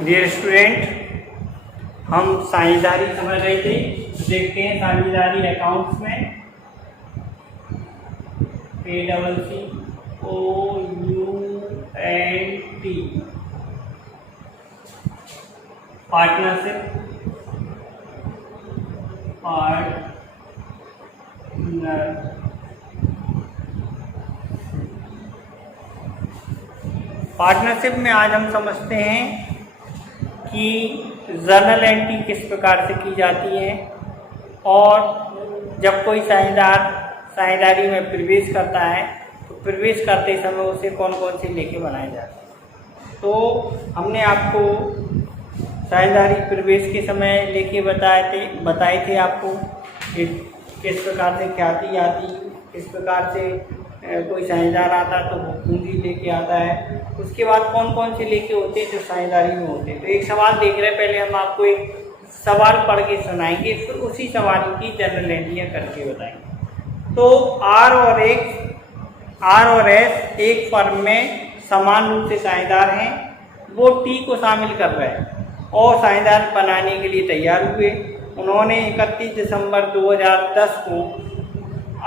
Dear student, हम साझेदारी समझ रहे थे। देखते हैं साझेदारी अकाउंट्स में ACCOUNT पार्टनरशिप में आज हम समझते हैं कि जर्नल एंट्री किस प्रकार से की जाती है और जब कोई साझेदारी में प्रवेश करता है तो प्रवेश करते समय उसे कौन कौन से लेखे बनाए जाते हैं। तो हमने आपको साझेदारी प्रवेश के समय लेखे बताए थे आपको कि किस प्रकार से ख्याति आती, किस प्रकार से कोई साझेदार आता तो वो पूंजी लेके आता है। उसके बाद कौन कौन से लेके होते हैं जो साझेदारी में होते हैं। तो एक सवाल देख रहे हैं, पहले हम आपको एक सवाल पढ़ के सुनाएंगे, फिर उसी सवाल की जनरल एंट्रियाँ करके बताएंगे। तो आर और एस एक फर्म में समान रूप से साझेदार हैं। वो टी को शामिल कर रहे हैं और साझेदार बनाने के लिए तैयार हुए। उन्होंने 31 दिसंबर 2010 को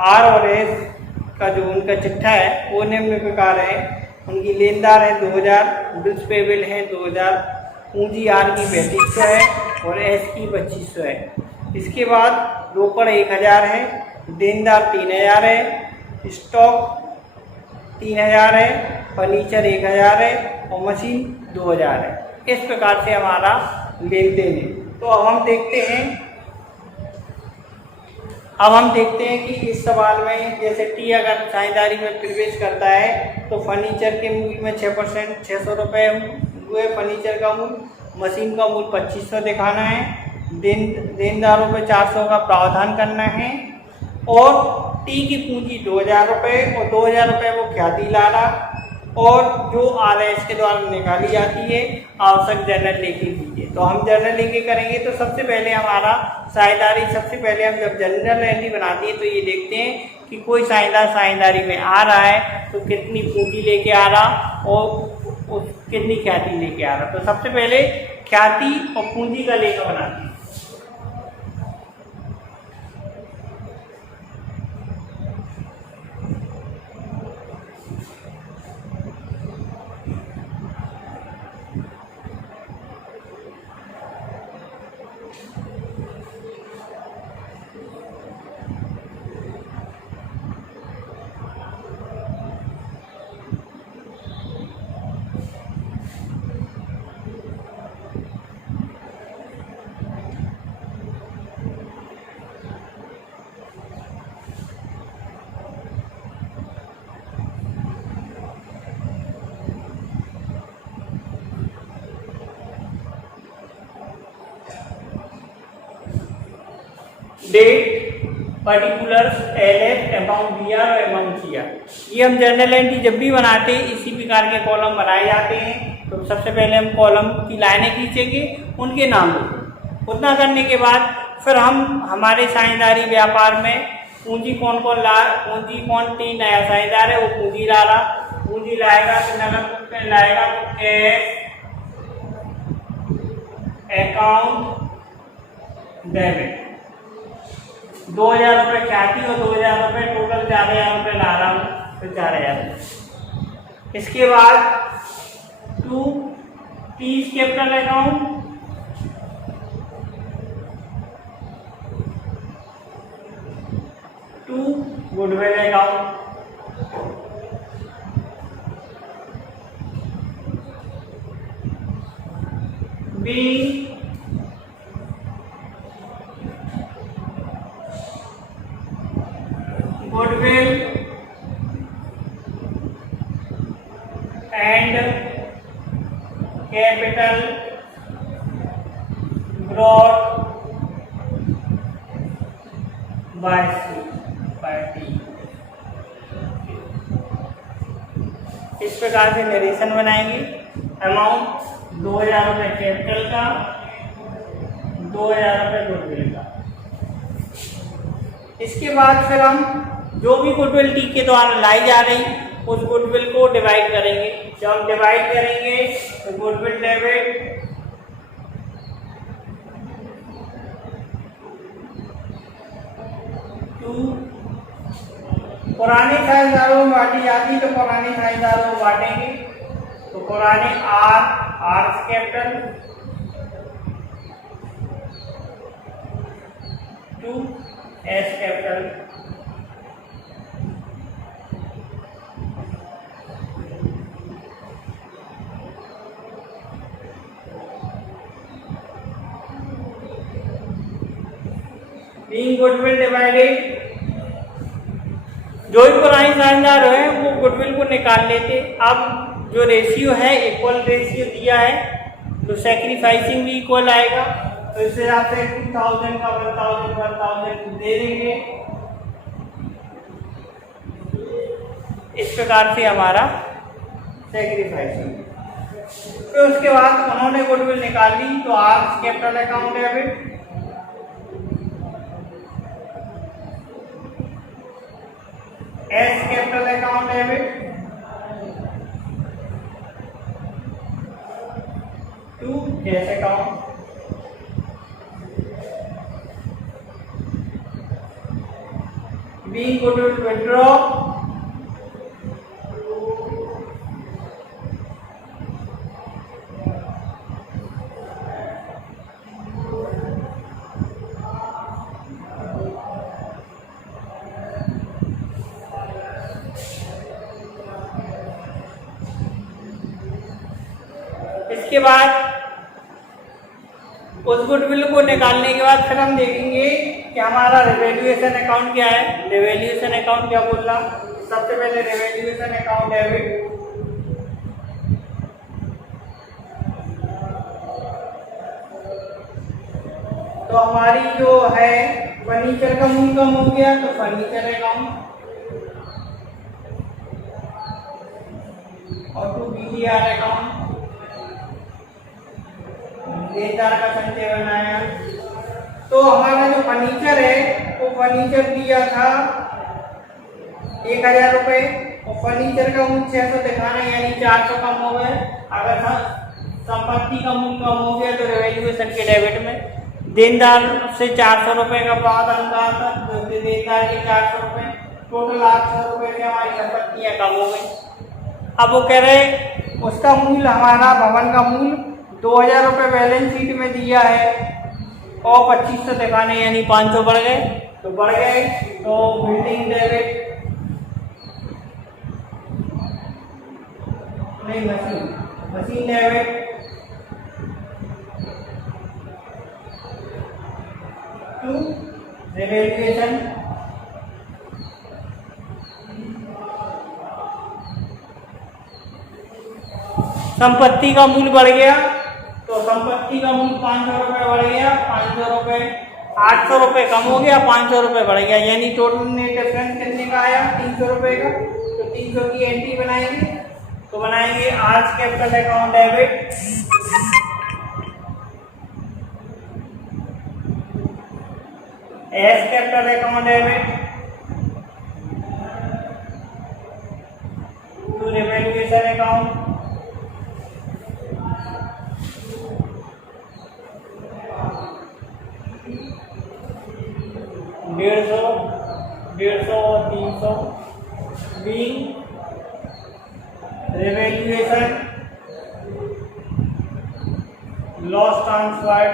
आर और एस का जो उनका चिट्ठा है वो निम्न प्रकार है। उनकी लेनदार है 2000, बिल्स पेबल है 2000, पूंजी आर की 3500 है और एस की 2500 है। इसके बाद रोकड़ 1000 है, देनदार 3000 है, स्टॉक 3000 है, फर्नीचर 1000 है और मशीन 2000 है। इस प्रकार से हमारा लेन देन है। तो अब हम देखते हैं कि इस सवाल में जैसे टी अगर साझेदारी में प्रवेश करता है तो फर्नीचर के मूल्य में 6% 600 रुपये हुए फर्नीचर का मूल्य, मशीन का मूल्य 2500 दिखाना है, देनदारों पे 400 का प्रावधान करना है और टी की पूंजी 2000 रुपये और 2000 रुपये वो ख्याति लाला और जो RS के द्वारा निकाली जाती है आवश्यक जर्नल लेके कीजिए। तो हम जर्नल लेके करेंगे। तो सबसे पहले हमारा साझेदारी, सबसे पहले हम जब जर्नल एंट्री बनाते हैं तो ये देखते हैं कि कोई साझेदारी में आ रहा है तो कितनी पूंजी लेके आ रहा और कितनी ख्याति लेके आ रहा। तो सबसे पहले ख्याति और पूंजी का लेखा बनाते हैं। Date, particulars, LF, amount BR और अमाउंट CR। ये हम जर्नल एंट्री जब भी बनाते हैं इसी प्रकार के कॉलम बनाए जाते हैं। तो सबसे पहले हम कॉलम की लाइनें खींचेंगे, उनके नाम लिखेंगे। उतना करने के बाद फिर हम हमारे साझेदारी व्यापार में पूंजी कौन 3 नया साझेदार है वो पूंजी लाएगा तो नगद में लाएगा तो कैश अकाउंट डेबिट 2000 रुपये ख्याति और 2000 रुपये टोटल 4000 रुपये ला रहा हूँ तो 4000 रुपये। इसके बाद 2 30 capital account, 2 goodwill account, 3 goodwill and capital brought by T। इस प्रकार से नरेशन बनाएंगे। अमाउंट 2000 रुपये कैपिटल का, 2000 रुपये गुडविल का। इसके बाद फिर हम जो भी गुडविल टी के द्वारा लाई जा रही उस गुडविल को डिवाइड करेंगे। जब हम डिवाइड करेंगे तो गुडविल डेबिट पुराने साझेदारों में बांटी जाती तो पुराने साझेदारों को बांटेंगे। तो पुराने R capital to S capital, being goodwill divided, जो भी पुरानी साझेदार है वो गुडविल को निकाल लेते। अब जो रेशियो है इक्वल रेशियो दिया है तो सैक्रिफाइसिंग भी इक्वल आएगा। तो इस हिसाब से 2000 का 1000 दे देंगे। इस प्रकार से हमारा सैक्रिफाइसिंग। तो उसके बाद उन्होंने गुडविल निकाल ली तो R capital account debit, S capital account debit to cash account, being goodwill withdraw, इसके बाद उस गुडविल को निकालने के बाद फिर हम देखेंगे कि हमारा रिवैल्यूएशन अकाउंट क्या है। रिवैल्यूएशन अकाउंट क्या बोल रहा, सबसे पहले रिवैल्यूएशन अकाउंट डेबिट, तो हमारी जो है फर्नीचर का मूल्य कम हो गया तो फर्नीचर अकाउंट, और टू बीडीआर अकाउंट, देनदार का संचय बनाया। तो हमारा जो फर्नीचर है वो फर्नीचर दिया था 1000 रुपये और फर्नीचर का मूल्य 600 दिखाना है, यानी 400 कम हो गए। अगर संपत्ति का मूल्य कम हो गया तो रिवैल्यूएशन के डेबिट में देनदार से 400 रुपये का प्रावधान कहा था, तो देनदार के 400 रुपये, टोटल 800 रुपये से हमारी संपत्तियाँ कम हो गई। अब वो कह रहे उसका मूल्य, हमारा भवन का मूल्य 2000 रुपये बैलेंस शीट में दिया है और 2500 दिखाने यानी 500 बढ़ गए। तो बढ़ गए तो बिल्डिंग डेबिट, नहीं मशीन डेबिट, टू रिवैल्यूएशन, संपत्ति का मूल्य बढ़ गया तो संपत्ति का मूल्य 500 रुपये बढ़ गया, 500 रुपये, 800 रुपये कम हो गया, 500 रुपये बढ़ गया, यानी टोटल नेट डिफरेंस कितने का आया 300 रुपये का। तो 300 की एंट्री बनाएंगे, तो बनाएंगे R capital account debit, S capital account debit to revaluation account, डेढ़ सौ और 300, बीइंग रिवैल्यूएशन लॉस ट्रांसफर्ड,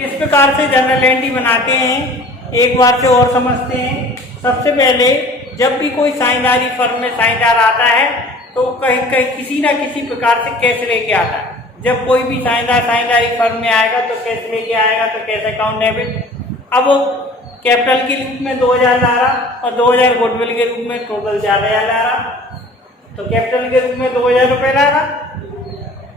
इस प्रकार से जनरल एंट्री बनाते हैं। एक बार से और समझते हैं। सबसे पहले जब भी कोई साझेदारी फर्म में साझेदार आता है तो कहीं किसी ना किसी प्रकार से कैश लेके आता है। जब कोई भी साझेदारी फर्म में आएगा तो कैश लेके आएगा, तो कैश अकाउंट डेबिट। अब वो कैपिटल के रूप में 2000 ला रहा और 2000 गुडविल के रूप में टोटल 4000 ला रहा। तो कैपिटल के रूप में 2000 रुपये ला रहा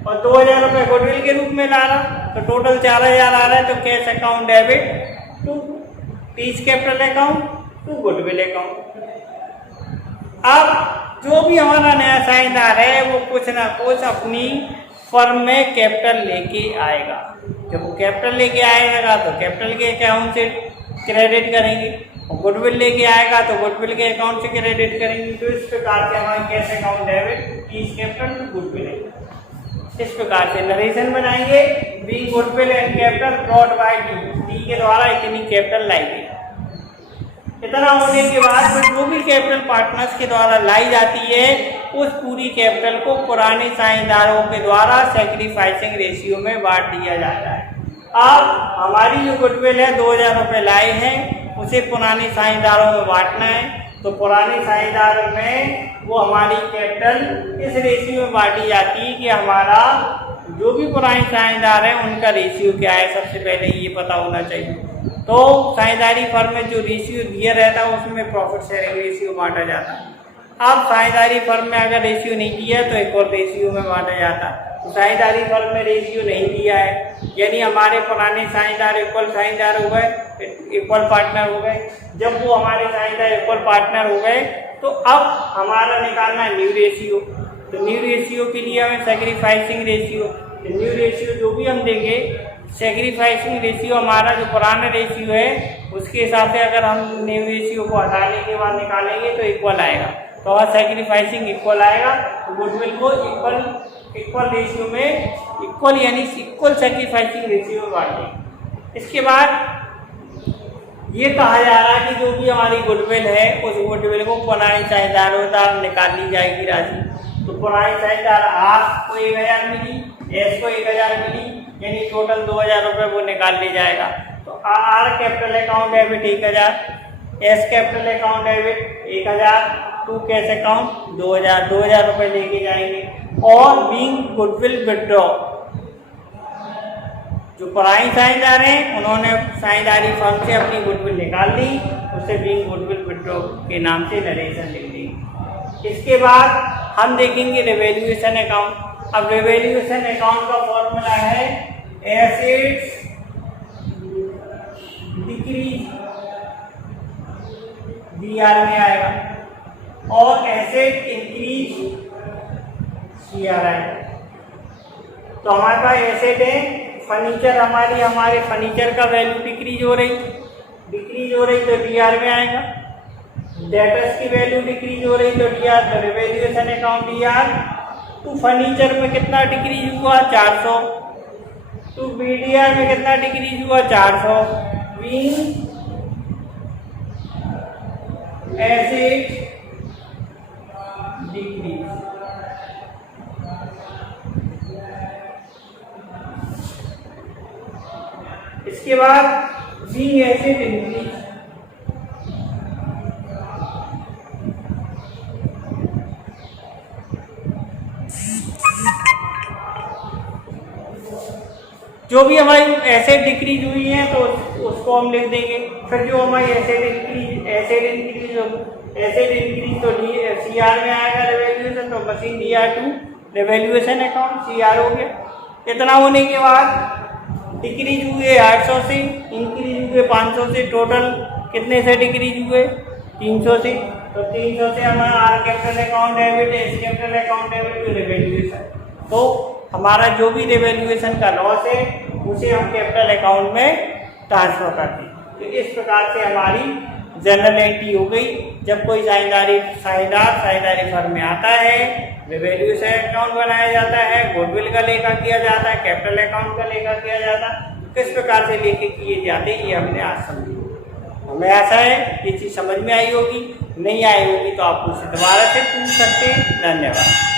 और 2000 रुपये गुडविल के रूप में ला रहा, तो टोटल 4000 आ रहा है। तो cash account debit to teach capital account to goodwill account. अब जो भी हमारा नया साझेदार है वो कुछ ना कुछ अपनी फर्म में कैपिटल लेके आएगा। जब वो कैपिटल लेके आएगा तो कैपिटल के अकाउंट से क्रेडिट करेंगे और गुडविल लेके आएगा तो गुडविल के अकाउंट से क्रेडिट करेंगे। तो इस प्रकार से हमारे cash account debit teach capital to goodwill है। इस प्रकार से नरेशन बनाएंगे, being goodwill and capital brought by D के द्वारा इतनी कैपिटल लाई गई। इतना होने के बाद फिर जो भी कैपिटल पार्टनर्स के द्वारा लाई जाती है उस पूरी कैपिटल को पुराने साझेदारों के द्वारा सैक्रिफाइसिंग रेशियो में बांट दिया जाता है। अब हमारी जो गुडविल है 2000 रुपये लाए हैं, उसे पुराने साझेदारों में बांटना है, तो पुराने साझेदारों में वो हमारी कैपिटल इस रेशियो में बांटी जाती है कि हमारा जो भी पुराने साझेदार हैं उनका रेशियो क्या है, सबसे पहले ये पता होना चाहिए। तो साझेदारी फर्म में जो रेशियो दिया रहता है उसमें प्रॉफिट शेयरिंग रेशियो बांटा जाता है। अब साझेदारी फर्म में अगर रेशियो नहीं दिया है तो इक्वल रेशियो में बांटा जाता है। तो साझेदारी फर्म में रेशियो नहीं दिया है, यानी हमारे पुराने साझेदार इक्वल साझेदार हो गए, इक्वल पार्टनर हो गए। जब वो हमारे साझेदार इक्वल पार्टनर हो गए तो अब हमारा निकालना है न्यू रेशियो। तो न्यू रेशियो के लिए हमें सैक्रिफाइसिंग रेशियो, तो न्यू रेशियो जो भी हम देंगे, सैक्रिफाइसिंग रेशियो हमारा जो पुराना रेशियो है उसके हिसाब से अगर हम न्यू रेशियो को हटाने के बाद निकालेंगे तो इक्वल आएगा। तो और सैक्रिफाइसिंग इक्वल आएगा, तो गुडविल को इक्वल रेशियो में इक्वल यानी इक्वल सैक्रिफाइसिंग रेशियो में बांटेंगे। इसके बाद ये कहा जा रहा है कि जो भी हमारी गुडविल है उस गुडविल को पुराने साझेदारों द्वारा निकाल ली जाएगी राशि। तो पुराने साझेदार आर को 1000 मिली, एस को 1000 मिली, यानी टोटल 2000 रुपये वो निकाल ले जाएगा। तो R capital account debit 1000, S capital account debit 1000, to cash account 2000 रुपये लेके जाएंगे। और बीइंग गुडविल विड्रॉ, जो पुराने साझेदार हैं उन्होंने साझेदारी फर्म से अपनी गुडविल निकाल ली, उसे बीइंग गुडविल विड्रॉ के नाम से नरेशन लिख देंगे। इसके बाद हम देखेंगे रिवैल्यूएशन अकाउंट। अब रिवैल्यूएशन अकाउंट का फॉर्मूला है एसेट्स डिक्रीज बीआर में आएगा और एसेट इंक्रीज सीआर आएगा। तो हमारे पास एसेट है फर्नीचर, हमारे फर्नीचर का वैल्यू डिक्रीज हो रही तो डीआर में आएगा। डेटर्स की वैल्यू डिक्रीज हो रही तो डीआर, तो रिवैल्यूएशन अकाउंट डीआर। तो फर्नीचर में कितना डिक्रीज हुआ 400, तो बीडीआर में कितना डिक्रीज हुआ 400। Mean asset decrease. इसके बाद बीइंग एसेट इंक्रीज, जो भी हमारी एसेट डिक्रीज हुई है तो उसको हम लिख देंगे। फिर जो हमारी एसेट इंक्रीज तो सीआर में आएगा रिवैल्यूएशन, तो machine DR to revaluation account CR हो गया। इतना होने के बाद डिक्रीज हुए 800 से, इंक्रीज हुए 500 से, टोटल कितने से डिक्रीज हुए 300 से। तो 300 से हमारा R capital account debit, S capital account debit to revaluation. तो हमारा जो भी रिवैल्यूएशन का लॉस है उसे हम कैपिटल अकाउंट में ट्रांसफर करते हैं। तो इस प्रकार से हमारी जनरल एंट्री हो गई। जब कोई साझेदारी फर्म में आता है, रिवैल्यूएशन अकाउंट बनाया जाता है, गुडविल का लेखा किया जाता है, कैपिटल अकाउंट का लेखा किया जाता है, किस प्रकार से लेखे किए जाते हैं ये हमने आज समझी। हमें आशा है ये चीज़ समझ में आई होगी। नहीं आई होगी तो आप मुझसे दोबारा से पूछ सकते हैं। धन्यवाद।